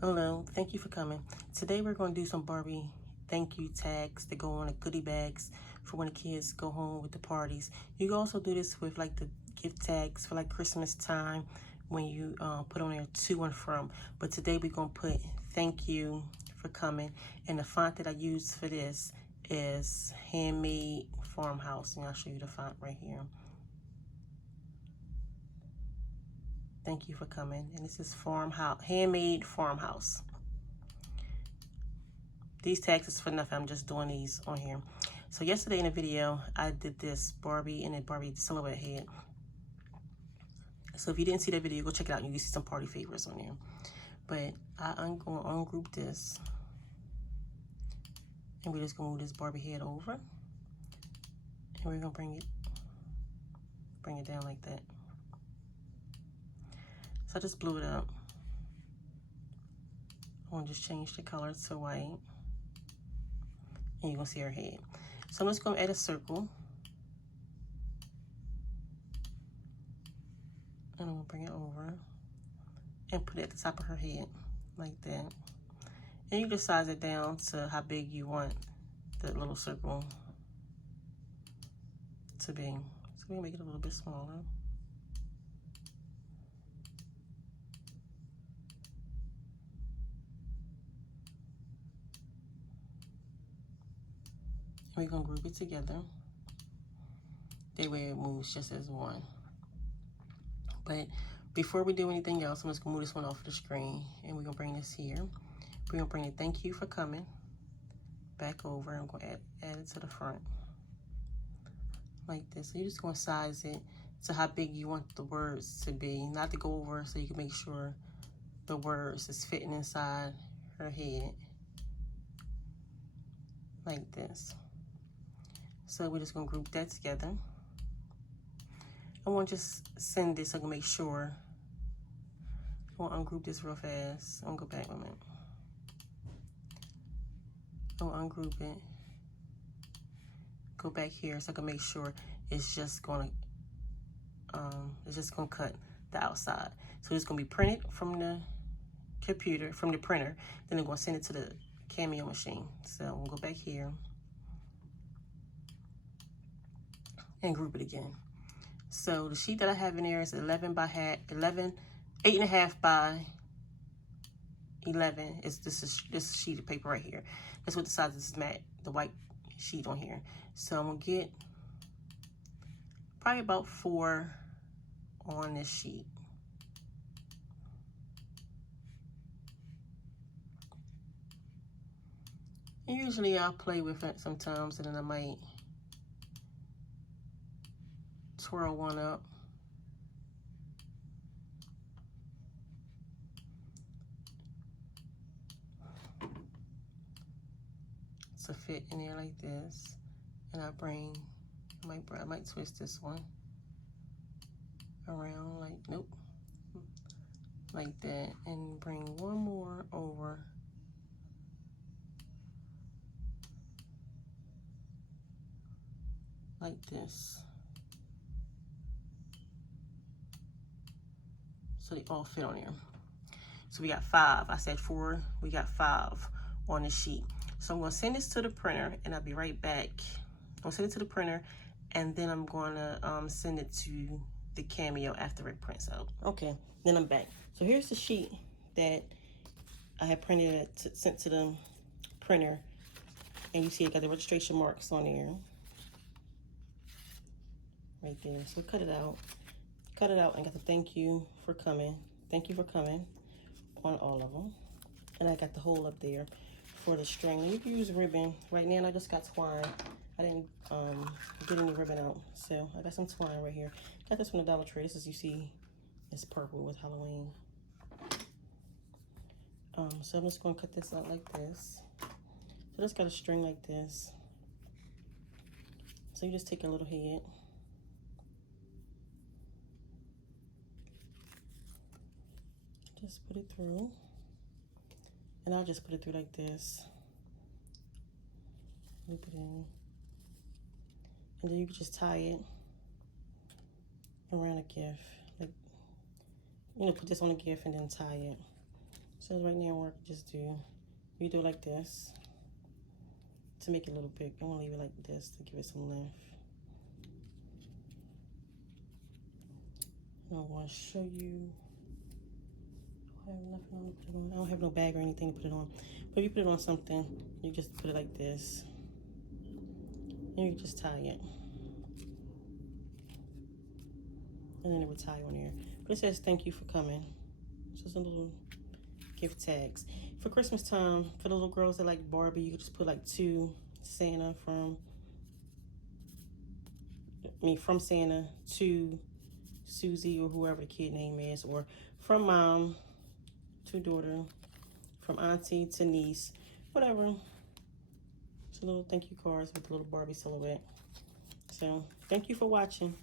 Hello, thank you for coming. Today we're going to do some Barbie thank you tags that go on the goodie bags for when the kids go home with the parties. You can also do this with like the gift tags for like Christmas time when you put on there to and from. But today we're going to put thank you for coming. And the font that I use for this is Handmade Farmhouse. And I'll show you the font right here. Thank you for coming. And this is Farmhouse, Handmade Farmhouse. These tags is for nothing. I'm just doing these on here. So yesterday in the video, I did this Barbie and then Barbie silhouette head. So if you didn't see that video, go check it out. You can see some party favorites on there. But I'm going to ungroup this. And we're just going to move this Barbie head over. And we're going to bring it down like that. So I just blew it up. I'm going to just change the color to white. And you're going to see her head. So I'm just going to add a circle. And I'm going to bring it over and put it at the top of her head like that. And you just size it down to how big you want the little circle to be. So we're going to make it a little bit smaller. And we're going to group it together. That way it moves just as one. But before we do anything else, I'm just going to move this one off the screen. And we're going to bring this here. We're going to bring the thank you for coming back over. I'm going to add it to the front. Like this. So you're just going to size it to how big you want the words to be. Not to go over so you can make sure the words is fitting inside her head. Like this. So we're just going to group that together. I want to just send this so I can make sure. I want to ungroup this real fast. I'm going to go back 1 minute. I'll ungroup it. Go back here so I can make sure it's just going to cut the outside. So it's going to be printed from the computer, from the printer. Then I'm going to send it to the Cameo machine. So we'll go back here and group it again. So the sheet that I have in there is 8.5 by 11. This sheet of paper right here. That's what the size of this mat, the white sheet on here. So I'm gonna get probably about 4 on this sheet. And usually I'll play with it sometimes, and then I might twirl one up. To fit in there like this. And I might twist this one around like, nope, like that, and bring one more over. Like this. So they all fit on there. So we got 5. I said 4. We got 5 on the sheet. So I'm going to send this to the printer, and I'll be right back. I'm going to send it to the printer, and then I'm going to send it to the Cameo after it prints out. Okay, then I'm back. So here's the sheet that I had printed, sent to the printer. And you see it got the registration marks on there. Right there. So cut it out. Cut it out and got the thank you for coming. Thank you for coming on all of them. And I got the hole up there for the string. You can use ribbon. Right now I just got twine. I didn't get any ribbon out. So I got some twine right here. Got this from the Dollar Tree. This is, you see, it's purple with Halloween. So I'm just going to cut this out like this. So just got a string like this. So you just take a little head. Just put it through. And I'll just put it through like this. Loop it in. And then you can just tie it around a gift. Like, you know, put this on a gift and then tie it. So right now, what I just do, you do it like this to make it a little big. I want to leave it like this to give it some length. I want to show you. I have nothing on to put it on. I don't have no bag or anything to put it on. But if you put it on something, you just put it like this. And you just tie it. And then it will tie on there. But it says, thank you for coming. It's just a little gift tags. For Christmas time, for the little girls that like Barbie, you can just put like to Santa from Santa to Susie or whoever the kid name is, or from mom to daughter, from auntie to niece, whatever. It's a little thank you cards with a little Barbie silhouette. So thank you for watching.